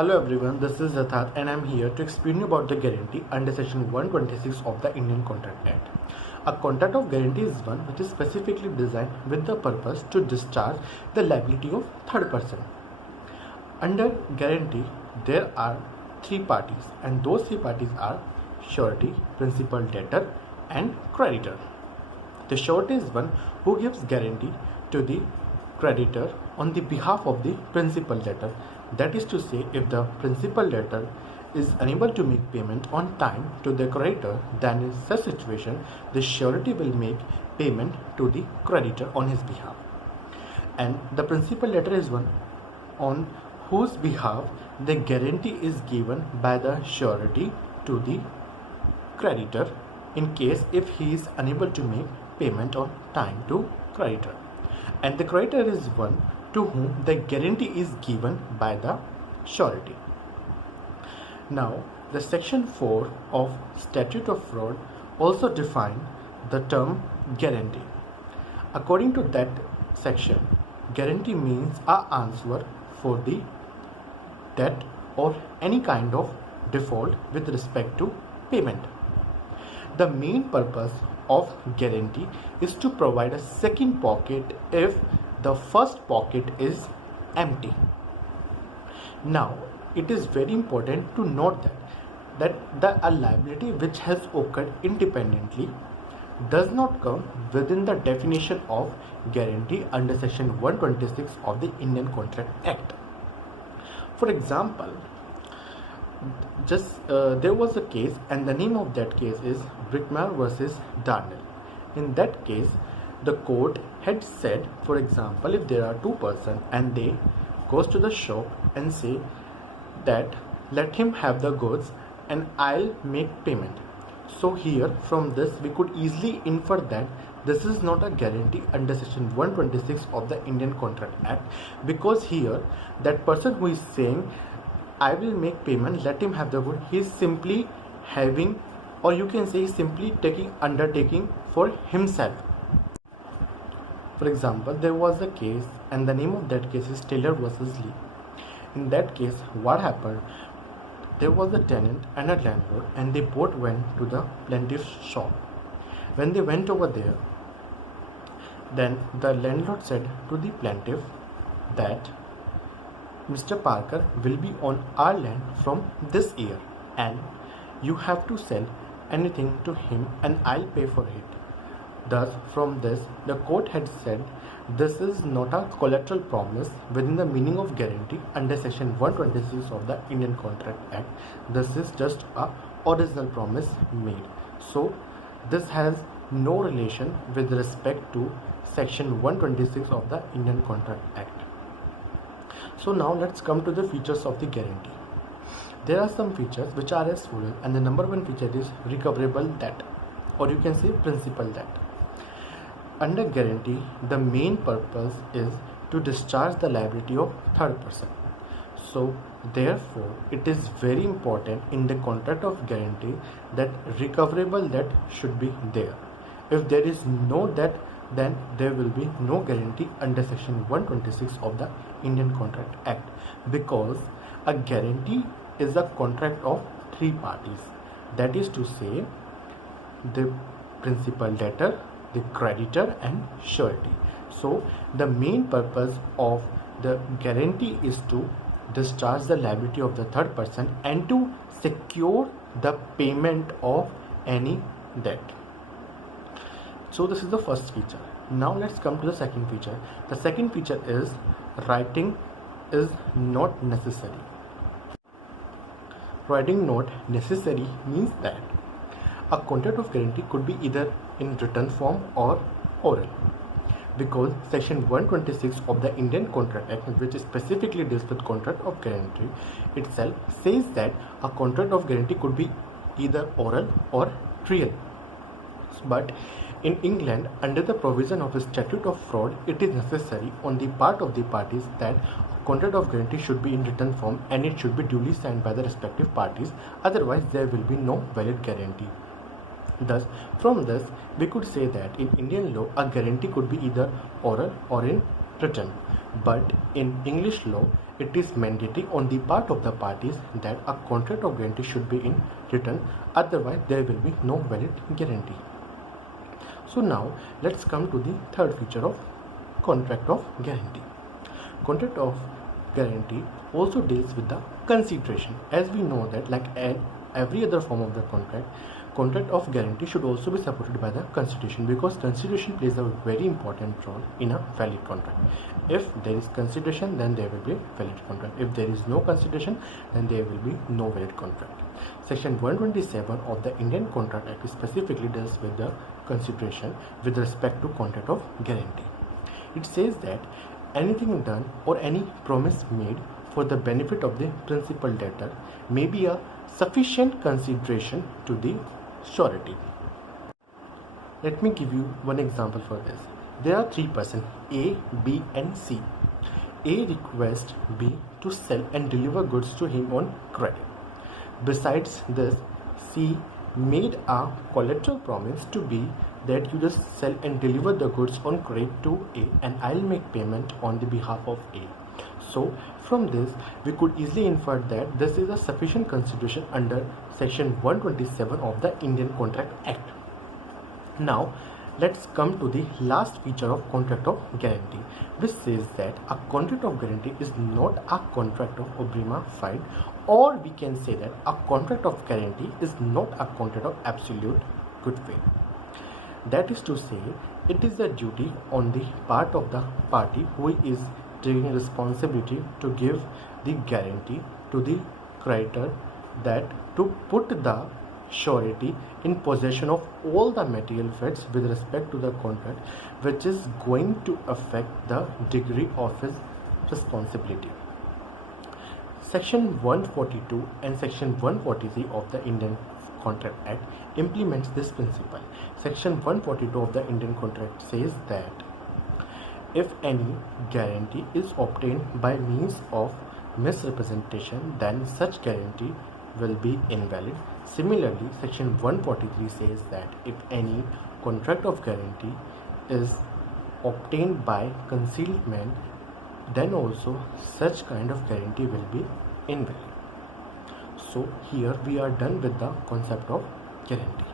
Hello everyone, this is Yatharth and I am here to explain you about the guarantee under section 126 of the Indian Contract Act. A contract of guarantee is one which is specifically designed with the purpose to discharge the liability of third person. Under guarantee, there are three parties and those three parties are surety, principal debtor and creditor. The surety is one who gives guarantee to the creditor on the behalf of the principal debtor. That is to say, if the principal debtor is unable to make payment on time to the creditor, then in such situation, the surety will make payment to the creditor on his behalf. And the principal debtor is one on whose behalf the guarantee is given by the surety to the creditor in case if he is unable to make payment on time to creditor. And the creditor is one to whom the guarantee is given by the surety. Now, the section 4 of Statute of Fraud also define the term guarantee. According to that section, guarantee means an answer for the debt or any kind of default with respect to payment. The main purpose of guarantee is to provide a second pocket if the first pocket is empty. Now, it is very important to note that the liability which has occurred independently does not come within the definition of guarantee under section 126 of the Indian Contract Act. For example, there was a case and the name of that case is Brickman versus Darnell. In that case, the court had said, for example, if there are two persons and they goes to the shop and say that let him have the goods and I'll make payment. So here from this we could easily infer that this is not a guarantee under section 126 of the Indian Contract Act, because here that person who is saying I will make payment, let him have the good, he is simply having, or you can say simply taking undertaking for himself. For example, there was a case and the name of that case is Taylor versus Lee. In that case, what happened? There was a tenant and a landlord and they both went to the plaintiff's shop. When they went over there, then the landlord said to the plaintiff that Mr. Parker will be on our land from this year and you have to sell anything to him and I'll pay for it. Thus, from this, the court had said this is not a collateral promise within the meaning of guarantee under section 126 of the Indian Contract Act. This is just a original promise made. So, this has no relation with respect to section 126 of the Indian Contract Act. So now let's come to the features of the guarantee. There are some features which are as follows, and the number one feature is recoverable debt, or you can say principal debt. Under guarantee, the main purpose is to discharge the liability of third person. So therefore, it is very important in the contract of guarantee that recoverable debt should be there. If there is no debt, then there will be no guarantee under section 126 of the Indian Contract Act, because a guarantee is a contract of three parties. That is to say, the principal debtor, the creditor and surety. So the main purpose of the guarantee is to discharge the liability of the third person and to secure the payment of any debt. So this is the first feature. Now let's come to the second feature. The second feature is writing is not necessary. Writing not necessary means that a contract of guarantee could be either in written form or oral, because section 126 of the Indian Contract Act, which specifically deals with contract of guarantee itself, says that a contract of guarantee could be either oral or real. But in England, under the provision of the Statute of Fraud, it is necessary on the part of the parties that a contract of guarantee should be in written form and it should be duly signed by the respective parties, otherwise there will be no valid guarantee. Thus, from this, we could say that in Indian law, a guarantee could be either oral or in written. but in English law it is mandatory on the part of the parties that a contract of guarantee should be in written, otherwise there will be no valid guarantee. So now let's come to the third feature of contract of guarantee. Contract of guarantee also deals with the consideration. As we know that like every other form of the contract of guarantee should also be supported by the consideration, because consideration plays a very important role in a valid contract. If there is consideration, then there will be valid contract. If there is no consideration, then there will be no valid contract. Section 127 of the Indian Contract Act specifically deals with the consideration with respect to contract of guarantee. It says that anything done or any promise made for the benefit of the principal debtor may be a sufficient consideration to the surety. Let me give you one example for this. There are three persons, A, B and C. A requests B to sell and deliver goods to him on credit. Besides this, C made a collateral promise to B that you just sell and deliver the goods on credit to A and I'll make payment on the behalf of A. So from this we could easily infer that this is a sufficient consideration under section 127 of the Indian Contract Act. Now let's come to the last feature of contract of guarantee, which says that a contract of guarantee is not a contract of obrima fide, or we can say that a contract of guarantee is not a contract of absolute good faith. That is to say, it is a duty on the part of the party who is taking responsibility to give the guarantee to the creditor that to put the surety in possession of all the material facts with respect to the contract which is going to affect the degree of his responsibility. Section 142 and Section 143 of the Indian Contract Act implements this principle. Section 142 of the Indian Contract says that if any guarantee is obtained by means of misrepresentation, then such guarantee will be invalid. Similarly, Section 143 says that if any contract of guarantee is obtained by concealment, then also such kind of guarantee will be invalid. So here we are done with the concept of guarantee.